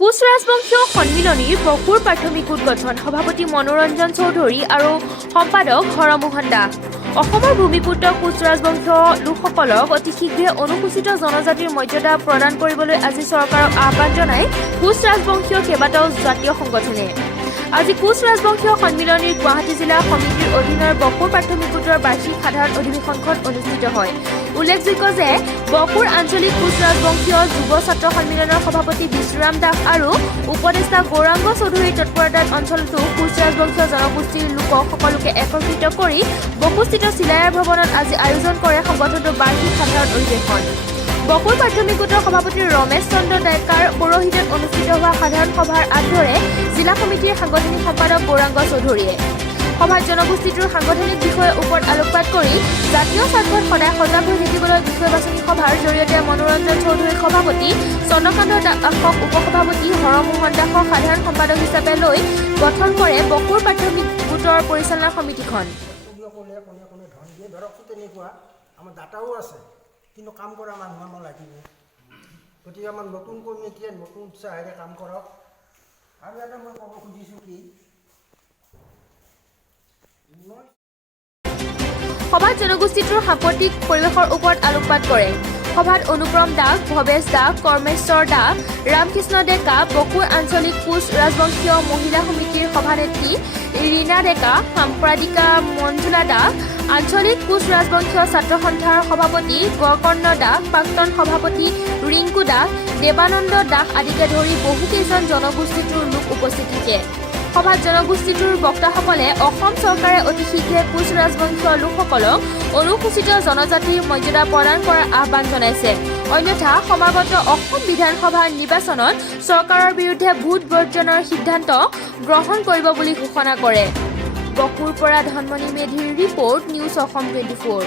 কোচ ৰাজবংশীয় সন্মিলনীৰ বকুৰ প্ৰাথমিক গোট গঠন সভাপতি মনোৰঞ্জন চৌধুৰী আৰু সম্পাদক হৰমোহন দাস। অসমৰ ভূমিপুত্ৰ কোচ ৰাজবংশীয় লোকসকলক অতি শীঘ্ৰে অনুসূচিত জনজাতিৰ মৰ্যাদা প্ৰদান কৰিবলৈ আজি চৰকাৰক আহ্বান জনাই কোচ ৰাজবংশীয় কেইবাটাও জাতীয় সংগঠনে আজি কোচ ৰাজবংশীয় সন্মিলনীৰ গুৱাহাটী জিলা সমিতিৰ অধীনৰ বকুৰ প্ৰাথমিক গোটৰ বাৰ্ষিক সাধাৰণ অধিৱেশনখন অনুষ্ঠিত হয়। উল্লেখযোগ্য যে বকুৰ আঞ্চলিক কোচ ৰাজবংশীয় যুৱ ছাত্ৰ সন্মিলনৰ সভাপতি বিশ্বৰাম দাস আৰু উপদেষ্টা গৌৰাংগ চৌধুৰীৰ তৎপৰতাত অঞ্চলটো কোচ ৰাজবংশীয় জনগোষ্ঠীৰ লোকক সকলোকে একত্ৰিত কৰি বকুস্থিত চিলায়াৰ ভৱনত আজি আয়োজন কৰে সংগঠনটোৰ বাৰ্ষিক সাধাৰণ অধিৱেশন। বকুৰ প্ৰাথমিক গোটৰ সভাপতি ৰমেশ চন্দ্ৰ ডেকাৰ পৌৰোহিত্যত অনুষ্ঠিত হোৱা সাধাৰণ সভাৰ আগধৰে জিলা সমিতিৰ সাংগঠনিক সম্পাদক গৌৰাংগ চৌধুৰীয়ে সভাত জনগোষ্ঠীটোৰ সাংগঠনিক বিষয়ৰ ওপৰত আলোকপাত কৰি জাতীয় স্বাৰ্থত সদায় সজাগ হৈ থাকিবলৈ বিষয় বাছনি সভাৰ জৰিয়তে মনোৰঞ্জন চৌধুৰীক সভাপতি, চন্দ্ৰকান্ত দাসক উপসভাপতি, হৰমোহন দাসক সাধাৰণ সম্পাদক হিচাপে লৈ গঠন কৰে বকুৰ প্ৰাথমিক গোটৰ পৰিচালনা সমিতিখন। আমাৰ ডাটাও আছে, কিন্তু কাম কৰা মানুহ আমাৰ লাগিব। গতিকে আমাৰ নতুন কমিটিয়ে নতুন উৎসাহেৰে কাম কৰক। আৰু এটা মই ক'ব খুজিছোঁ কি, সভাত জনগোষ্ঠীটোৰ সাম্প্ৰতিক পৰিৱেশৰ ওপৰত আলোকপাত কৰে। সভাত অনুপ্ৰম দাস, ভৱেশ দাস, কৰ্মেশ্বৰ দাস, ৰামকৃষ্ণ ডেকা, বকুৰ আঞ্চলিক কোচ ৰাজবংশীয় মহিলা সমিতিৰ সভানেত্ৰী ৰীনা ডেকা, সাম্প্ৰদিকা মঞ্জুলা দাস, আঞ্চলিক কোচ ৰাজবংশীয় ছাত্ৰ সন্থাৰ সভাপতি গড়কৰ্ণ দাস, প্ৰাক্তন সভাপতি ৰিংকু দাস, দেৱানন্দ দাস আদিকে ধৰি বহুকেইজন জনগোষ্ঠীটোৰ লোক উপস্থিত থাকে। সভাত জনগোষ্ঠীটোৰ বক্তাসকলে অসম চৰকাৰে অতি শীঘ্ৰে কোচ ৰাজবংশীয় লোকসকলক অনুসূচিত জনজাতিৰ মৰ্যাদা প্ৰদান কৰাৰ আহ্বান জনাইছে। অন্যথা সমাগত অসম বিধানসভাৰ নিৰ্বাচনত চৰকাৰৰ বিৰুদ্ধে ভোট বৰ্জনৰ সিদ্ধান্ত গ্ৰহণ কৰিব বুলি ঘোষণা কৰে। বকুৰ পৰা ধনমণি মেধিৰ ৰিপৰ্ট, নিউজ অসম 24।